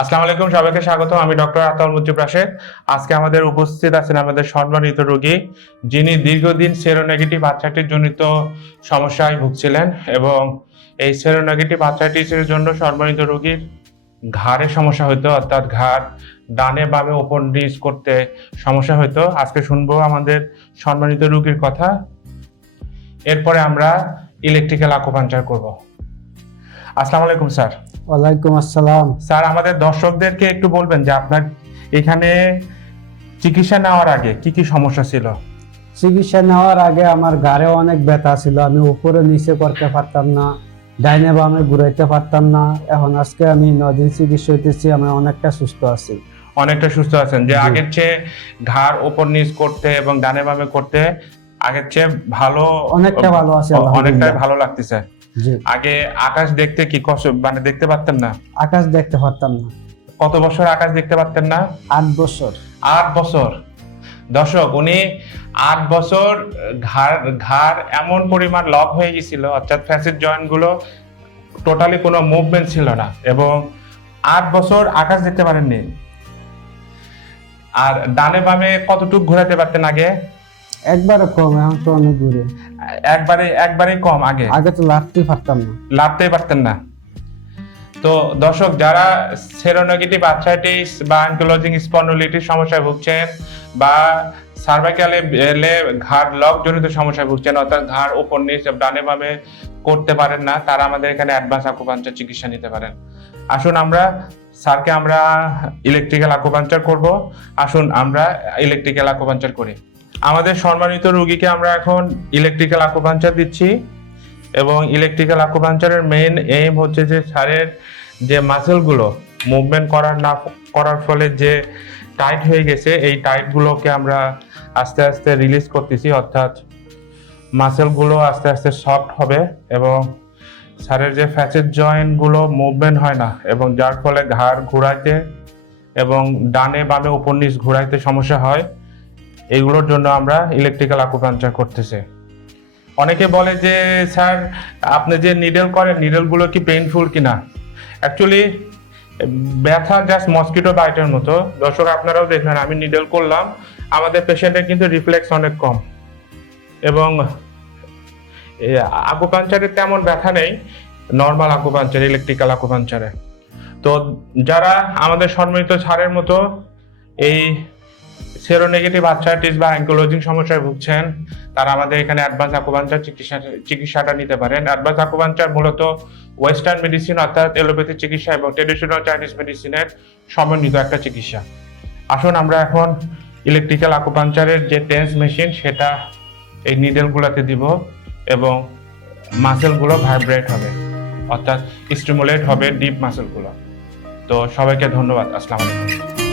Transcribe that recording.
আসসালামু আলাইকুম, সবাইকে স্বাগত। আমি ডক্টর আতাউল মুজিব রাশেদ। আজকে আমাদের উপস্থিত আছেন আমাদের সম্মানিত রোগী, যিনি দীর্ঘদিন সেরোনেগেটিভ আর্থ্রাইটিস জনিত সমস্যায় ভুগছিলেন এবং এই সেরোনেগেটিভ আর্থ্রাইটিসের জন্য সম্মানিত রোগীর ঘাড়ে সমস্যা হতো, অর্থাৎ ঘাড় ডানে বামে ওপর নিচ করতে সমস্যা হতো। আজকে শুনবো আমাদের সম্মানিত রোগীর কথা, এরপরে আমরা ইলেকট্রিক্যাল আকুপাঞ্চার করব। আসসালামু আলাইকুম স্যার। ওয়ালাইকুম আসসালাম। স্যার, আমাদের দর্শকদেরকে একটু বলবেন যে আপনার এখানে চিকিৎসা নেওয়ার আগে কি কি সমস্যা ছিল? চিকিৎসা নেওয়ার আগে আমার ঘাড়ে অনেক ব্যথা ছিল, আমি উপরে নিচে করতে পারতাম না, ডাইনে বামে ঘুরাইতে পারতাম না। এখন আজকে আমি 9 দিন চিকিৎসা হইতেছি, আমি অনেকটা সুস্থ আছি। অনেকটা সুস্থ আছেন? যে আগের চেয়ে ঘাড় ওপর নিচ করতে এবং ডানে বামে করতে আগের চেয়ে ভালো, অনেকটা ভালো আছে, অনেকটাই আলহামদুলিল্লাহ। ভালো লাগতেছে। জি, আগে আকাশ দেখতে কি কষ্ট, মানে দেখতে পারতেন না? আকাশ দেখতে পারতাম না। কত বছর আকাশ দেখতে পারতেন না? 8 বছর। 8 বছর। দর্শক, উনি 8 বছর ঘাড় ঘাড় এমন পরিমাণ লক হয়ে গেছিল, অর্থাৎ ফ্যাসিড জয়েন্ট গুলো টোটালি কোনো মুভমেন্ট ছিল না এবং 8 বছর আকাশ দেখতে পারেননি। আর ডানে বামে কতটুকু ঘোরাতে পারতেন আগে? একবারে কম, এখন তো অনেক ঘুরে। একবারেই কম। আগে তো লাফতেই পারতাম না। লাফতেই পারতেন না। তো দর্শক, যারা সেরোনেগেটিভ আর্থ্রাইটিস বা অ্যাঙ্কিলোজিং স্পন্ডিলাইটিস সমস্যায় ভুগছেন বা সার্ভাইকালে ঘাড় লক জনিত সমস্যায় ভুগছেন, অর্থাৎ ঘাড় উপর নিচ ডানে বামে করতে পারেন না, তারা আমাদের এখানে অ্যাডভান্স আকুপাঞ্চার চিকিৎসা নিতে পারেন। আসুন আমরা স্যারকে আমরা ইলেকট্রিক্যাল আকুপাঞ্চার করব। আসুন আমরা ইলেকট্রিক্যাল আকুপাঞ্চার করি। আমাদের সম্মানিত রোগীকে আমরা এখন ইলেকট্রিক্যাল আকুপাঞ্চার দিচ্ছি এবং ইলেকট্রিক্যাল আকুপাঞ্চারের মেইন এইম হচ্ছে যে স্যারের যে মাসেলগুলো মুভমেন্ট করার ফলে যে টাইট হয়ে গেছে, এই টাইটগুলোকে আমরা আস্তে আস্তে রিলিজ করতেছি, অর্থাৎ মাসেলগুলো আস্তে আস্তে সফট হবে এবং স্যারের যে ফ্যাসিড জয়েন্টগুলো মুভমেন্ট হয় না এবং যার ফলে ঘাড় ঘুরাইতে এবং ডানে বামে উপর নিচ ঘুরাইতে সমস্যা হয়, এইগুলোর জন্য আমরা ইলেকট্রিক্যাল আকুপাঞ্চার করতেছি। অনেকে বলে যে স্যার, আপনি যে নিডল করেন, নিডলগুলো কি পেইনফুল কিনা? অ্যাকচুয়ালি ব্যথা জাস্ট মসকিটো বাইটের মতো। দর্শক, আপনারাও দেখলেন আমি নিডল করলাম, আমাদের পেশেন্টের কিন্তু রিফ্লেক্স অনেক কম এবং আকুপাঞ্চারে তেমন ব্যথা নেই, নর্মাল আকুপাঞ্চার, ইলেকট্রিক্যাল আকুপাঞ্চারে। তো যারা আমাদের সম্মানিত স্যারের মতো এই সেরোনেগেটিভ আর্থ্রাইটিস বা অ্যাঙ্কিলোজিং সমস্যায় ভুগছেন, তারা আমাদের এখানে অ্যাডভান্স আকুপাঞ্চার চিকিৎসাটা নিতে পারেন। অ্যাডভান্স আকুপাঞ্চার মূলত ওয়েস্টার্ন মেডিসিন অর্থাৎ এলোপ্যাথি চিকিৎসা এবং ট্রেডিশনাল চাইনিজ মেডিসিনের সমন্বিত একটা চিকিৎসা। আসুন আমরা এখন ইলেকট্রিক্যাল আকুপাঞ্চারের যে টেন্স মেশিন সেটা এই নিডেলগুলোতে দিব এবং মাসেলগুলো ভাইব্রেট হবে, অর্থাৎ স্টিমুলেট হবে ডিপ মাসেলগুলো। তো সবাইকে ধন্যবাদ। আসসালামু আলাইকুম।